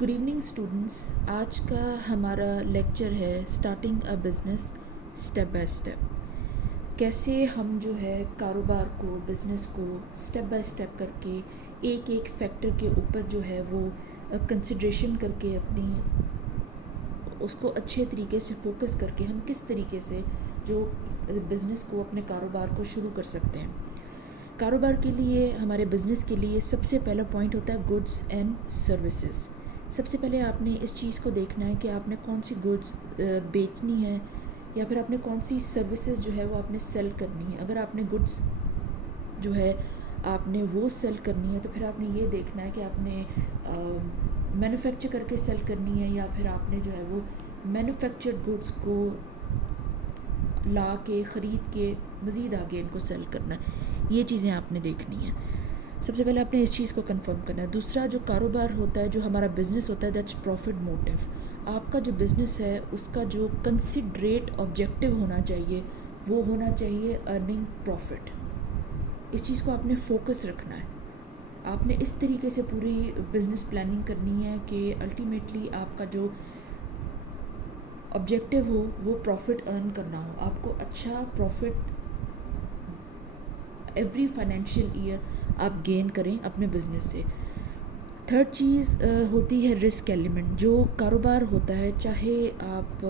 Good evening students. آج کا ہمارا لیکچر ہے starting a business step by step. کیسے ہم جو ہے کاروبار کو بزنس کو اسٹیپ بائی اسٹیپ کر کے ایک ایک فیکٹر کے اوپر جو ہے وہ کنسیڈریشن کر کے اپنی اس کو اچھے طریقے سے فوکس کر کے ہم کس طریقے سے جو بزنس کو اپنے کاروبار کو شروع کر سکتے ہیں. کاروبار کے لیے ہمارے بزنس کے لیے سب سے پہلا پوائنٹ ہوتا ہے گڈس اینڈ سروسز. سب سے پہلے آپ نے اس چیز کو دیکھنا ہے کہ آپ نے کون سی گڈس بیچنی ہے یا پھر آپ نے کون سی سروسز جو ہے وہ آپ نے سیل کرنی ہے. اگر آپ نے گڈس جو ہے آپ نے وہ سیل کرنی ہے تو پھر آپ نے یہ دیکھنا ہے کہ آپ نے مینوفیکچر کر کے سیل کرنی ہے یا پھر آپ نے جو ہے وہ مینوفیکچرڈ گڈس کو لا کے خرید کے مزید آگے ان کو سیل کرنا ہے. یہ چیزیں آپ نے دیکھنی ہیں. سب سے پہلے آپ نے اس چیز کو کنفرم کرنا ہے. دوسرا جو کاروبار ہوتا ہے جو ہمارا بزنس ہوتا ہے دیٹس پروفٹ موٹیو. آپ کا جو بزنس ہے اس کا جو کنسیڈریٹ آبجیکٹیو ہونا چاہیے وہ ہونا چاہیے ارننگ پروفٹ. اس چیز کو آپ نے فوکس رکھنا ہے. آپ نے اس طریقے سے پوری بزنس پلاننگ کرنی ہے کہ الٹیمیٹلی آپ کا جو آبجیکٹیو ہو وہ پروفٹ ارن کرنا ہو. آپ کو اچھا پروفٹ ایوری فائنینشیل ایئر آپ گین کریں اپنے بزنس سے. تھرڈ چیز ہوتی ہے رسک ایلیمنٹ. جو کاروبار ہوتا ہے چاہے آپ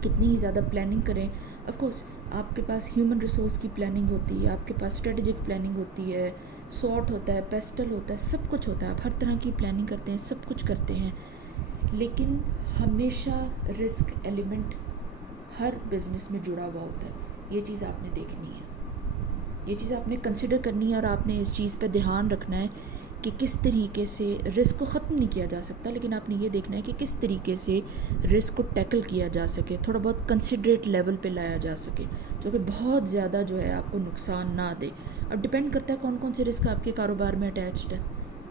کتنی زیادہ پلاننگ کریں آف کورس آپ کے پاس ہیومن ریسورس کی پلاننگ ہوتی ہے, آپ کے پاس اسٹریٹجک پلاننگ ہوتی ہے, سارٹ ہوتا ہے, پیسٹل ہوتا ہے, سب کچھ ہوتا ہے. آپ ہر طرح کی پلاننگ کرتے ہیں, سب کچھ کرتے ہیں, لیکن ہمیشہ رسک ایلیمنٹ ہر بزنس میں جڑا ہوا ہوتا ہے. یہ چیز آپ نے دیکھنی ہے, یہ چیز آپ نے کنسیڈر کرنی ہے اور آپ نے اس چیز پہ دھیان رکھنا ہے کہ کس طریقے سے رسک کو ختم نہیں کیا جا سکتا, لیکن آپ نے یہ دیکھنا ہے کہ کس طریقے سے رسک کو ٹیکل کیا جا سکے, تھوڑا بہت کنسیڈریٹ لیول پہ لایا جا سکے جو کہ بہت زیادہ جو ہے آپ کو نقصان نہ دے. اب ڈپینڈ کرتا ہے کون کون سے رسک آپ کے کاروبار میں اٹیچڈ ہے.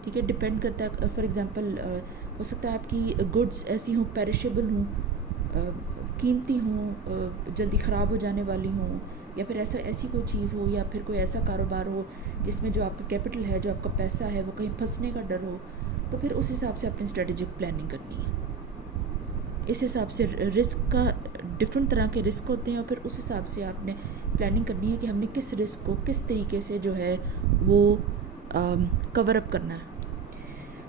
ٹھیک ہے, ڈپینڈ کرتا ہے. فار ایگزامپل ہو سکتا ہے آپ کی گڈس ایسی ہوں پیرشیبل ہوں, قیمتی ہوں, جلدی خراب ہو جانے والی ہوں, یا پھر ایسی کوئی چیز ہو, یا پھر کوئی ایسا کاروبار ہو جس میں جو آپ کا کیپٹل ہے, جو آپ کا پیسہ ہے وہ کہیں پھنسنے کا ڈر ہو. تو پھر اس حساب سے اپنی اسٹریٹجک پلاننگ کرنی ہے. اس حساب سے رسک کا ڈفرینٹ طرح کے رسک ہوتے ہیں اور پھر اس حساب سے آپ نے پلاننگ کرنی ہے کہ ہم نے کس رسک کو کس طریقے سے جو ہے وہ کور اپ کرنا ہے.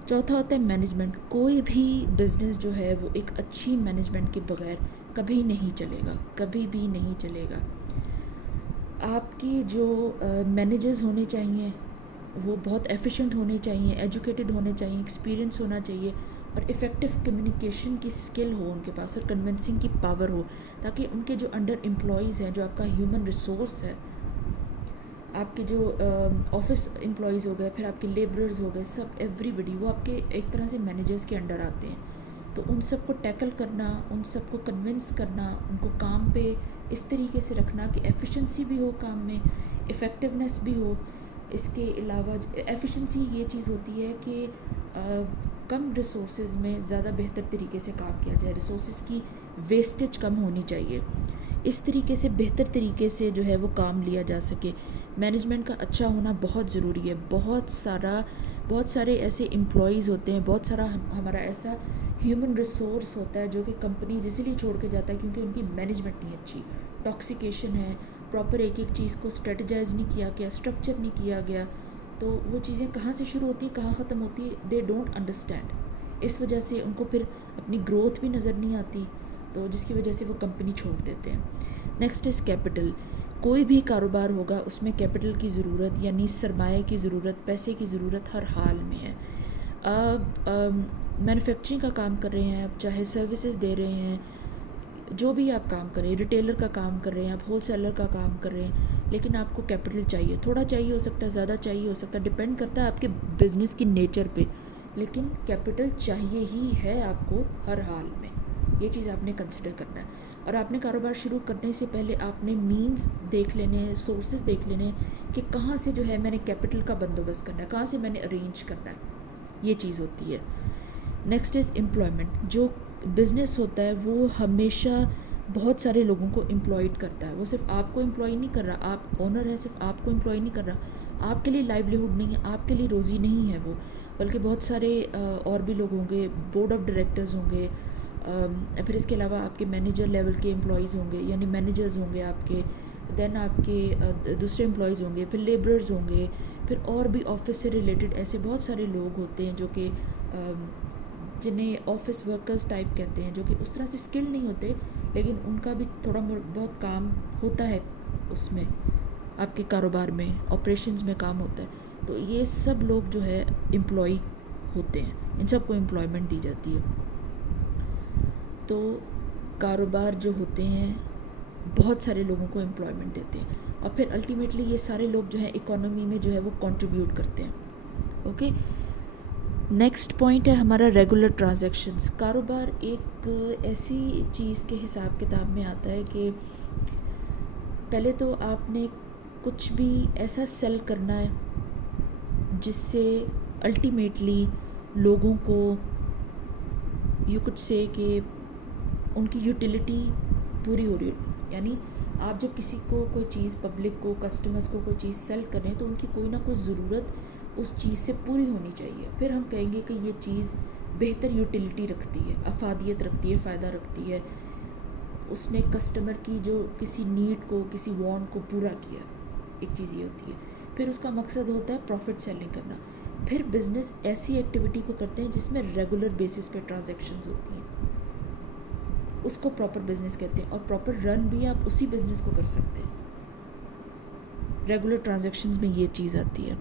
چوتھا ہوتا ہے مینجمنٹ. کوئی بھی بزنس جو ہے وہ ایک اچھی مینجمنٹ کے بغیر کبھی نہیں چلے گا, کبھی بھی نہیں چلے گا. آپ کی جو مینیجرز ہونے چاہیے وہ بہت ایفیشینٹ ہونے چاہیے, ایجوکیٹڈ ہونے چاہیے, ایکسپیرینس ہونا چاہیے اور افیکٹو کمیونیکیشن کی اسکل ہو ان کے پاس اور کنونسنگ کی پاور ہو, تاکہ ان کے جو انڈر امپلائیز ہیں, جو آپ کا ہیومن ریسورس ہے, آپ کے جو آفس امپلائیز ہو گئے, پھر آپ کے لیبررز ہو گئے, سب ایوری بڈی وہ آپ کے ایک طرح سے مینیجرز کے انڈر آتے ہیں. تو ان سب کو ٹیکل کرنا, ان سب کو کنونس کرنا, ان کو کام پہ اس طریقے سے رکھنا کہ ایفیشنسی بھی ہو کام میں, افیکٹونیس بھی ہو. اس کے علاوہ ایفیشنسی یہ چیز ہوتی ہے کہ کم ریسورسز میں زیادہ بہتر طریقے سے کام کیا جائے, ریسورسز کی ویسٹیج کم ہونی چاہیے, اس طریقے سے بہتر طریقے سے جو ہے وہ کام لیا جا سکے. مینجمنٹ کا اچھا ہونا بہت ضروری ہے. بہت سارے ایسے امپلائیز ہوتے ہیں, بہت سارا ہمارا ایسا ہیومن ریسورس ہوتا ہے جو کہ کمپنیز اسی لیے چھوڑ کے جاتا ہے کیونکہ ان کی مینجمنٹ نہیں اچھی, ٹاکسیکیشن ہے, پراپر ایک ایک چیز کو اسٹریٹجائز نہیں کیا گیا, اسٹرکچر نہیں کیا گیا. تو وہ چیزیں کہاں سے شروع ہوتی ہیں کہاں ختم ہوتی ہے, دے ڈونٹ انڈرسٹینڈ. اس وجہ سے ان کو پھر اپنی گروتھ بھی نظر نہیں آتی, تو جس کی وجہ سے وہ کمپنی چھوڑ دیتے ہیں. Next is capital. کوئی بھی کاروبار ہوگا اس میں کیپٹل کی ضرورت یعنی سرمایہ کی ضرورت, پیسے کی ضرورت ہر حال میں ہے. آپ مینوفیکچرنگ کا کام کر رہے ہیں, آپ چاہے سروسز دے رہے ہیں, جو بھی آپ کام کر رہے ہیں, ریٹیلر کا کام کر رہے ہیں, آپ ہول سیلر کا کام کر رہے ہیں, لیکن آپ کو کیپٹل چاہیے. تھوڑا چاہیے ہو سکتا ہے, زیادہ چاہیے ہو سکتا ہے, ڈپینڈ کرتا ہے آپ کے بزنس کی نیچر پہ, لیکن کیپٹل چاہیے ہی ہے آپ کو ہر حال میں. یہ چیز آپ نے کنسیڈر کرنا ہے. اور آپ نے کاروبار شروع کرنے سے پہلے آپ نے مینز دیکھ لینے ہیں, سورسز دیکھ لینے ہیں کہ کہاں سے جو ہے میں نے کیپٹل کا بندوبست کرنا ہے, کہاں سے میں نے ارینج کرنا ہے. یہ چیز ہوتی ہے. Next is employment. جو بزنس ہوتا ہے وہ ہمیشہ بہت سارے لوگوں کو امپلائڈ کرتا ہے. وہ صرف آپ کو امپلائی نہیں کر رہا, آپ اونر ہیں, صرف آپ کو امپلائی نہیں کر رہا, آپ کے لیے لائیولیہوڈ نہیں ہے, آپ کے لیے روزی نہیں ہے, وہ بلکہ بہت سارے اور بھی لوگ ہوں گے، بورڈ آف ڈائریکٹرز ہوں گے، پھر اس کے علاوہ آپ کے مینیجر لیول کے امپلائیز ہوں گے، یعنی مینیجرز ہوں گے آپ کے، دین آپ کے دوسرے امپلائیز ہوں گے، پھر لیبررز ہوں گے، پھر اور بھی آفس سے ریلیٹڈ ایسے بہت سارے لوگ ہوتے ہیں جو کہ جنہیں آفس ورکرز ٹائپ کہتے ہیں، جو کہ اس طرح سے اسکل نہیں ہوتے، لیکن ان کا بھی تھوڑا بہت کام ہوتا ہے اس میں، آپ کے کاروبار میں آپریشنز میں کام ہوتا ہے. تو یہ سب لوگ جو ہے امپلائی ہوتے ہیں، ان سب کو امپلائمنٹ دی جاتی ہے. تو کاروبار جو ہوتے ہیں بہت سارے لوگوں کو امپلائمنٹ دیتے ہیں، اور پھر الٹیمیٹلی یہ سارے لوگ جو ہیں اکانومی میں جو ہے وہ کنٹریبیوٹ کرتے ہیں. اوکے، نیکسٹ پوائنٹ ہے ہمارا ریگولر ٹرانزیکشنز. کاروبار ایک ایسی چیز کے حساب کتاب میں آتا ہے کہ پہلے تو آپ نے کچھ بھی ایسا سیل کرنا ہے جس سے الٹیمیٹلی لوگوں کو یو کچھ سے کہ ان کی یوٹیلیٹی پوری ہو رہی ہے. یعنی آپ جب کسی کو کوئی چیز، پبلک کو، کسٹمرز کو کوئی چیز سیل کریں تو ان کی کوئی نہ کوئی ضرورت اس چیز سے پوری ہونی چاہیے. پھر ہم کہیں گے کہ یہ چیز بہتر یوٹیلیٹی رکھتی ہے، افادیت رکھتی ہے، فائدہ رکھتی ہے، اس نے کسٹمر کی جو کسی نیڈ کو، کسی وانٹ کو پورا کیا. ایک چیز یہ ہوتی ہے. پھر اس کا مقصد ہوتا ہے پروفٹ سیلنگ کرنا. پھر بزنس ایسی ایکٹیویٹی کو کرتے ہیں جس میں ریگولر بیسس پہ ٹرانزیکشنز ہوتی ہیں، اس کو پراپر بزنس کہتے ہیں. اور پراپر رن بھی آپ اسی بزنس کو کر سکتے ہیں. ریگولر ٹرانزیکشنز میں یہ چیز آتی ہے.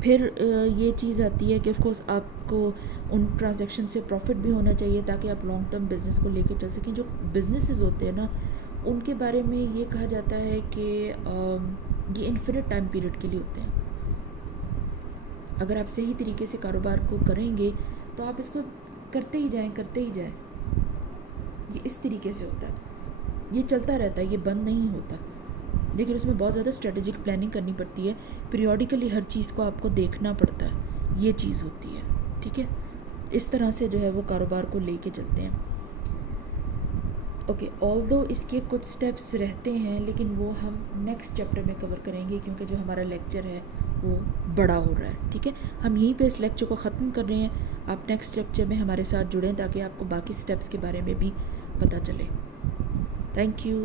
پھر یہ چیز آتی ہے کہ آف کورس آپ کو ان ٹرانزیکشن سے پروفٹ بھی ہونا چاہیے تاکہ آپ لانگ ٹرم بزنس کو لے کے چل سکیں. جو بزنسز ہوتے ہیں نا، ان کے بارے میں یہ کہا جاتا ہے کہ یہ انفینٹ ٹائم پیریڈ کے لیے ہوتے ہیں. اگر آپ صحیح طریقے سے کاروبار کو کریں گے تو آپ اس کو کرتے ہی جائیں، کرتے ہی جائیں. یہ اس طریقے سے ہوتا ہے، یہ چلتا رہتا ہے، یہ بند نہیں ہوتا. لیکن اس میں بہت زیادہ اسٹریٹجک پلاننگ کرنی پڑتی ہے، پیریوڈیکلی ہر چیز کو آپ کو دیکھنا پڑتا ہے. یہ چیز ہوتی ہے. ٹھیک ہے، اس طرح سے جو ہے وہ کاروبار کو لے کے چلتے ہیں. اوکے، آلدو اس کے کچھ سٹیپس رہتے ہیں لیکن وہ ہم نیکسٹ چیپٹر میں کور کریں گے، کیونکہ جو ہمارا لیکچر ہے وہ بڑا ہو رہا ہے. ٹھیک ہے، ہم یہیں پہ اس لیکچر کو ختم کر رہے ہیں. آپ نیکسٹ لیکچر میں ہمارے ساتھ جڑیں تاکہ آپ کو باقی سٹیپس کے بارے میں بھی پتہ چلے. Thank you.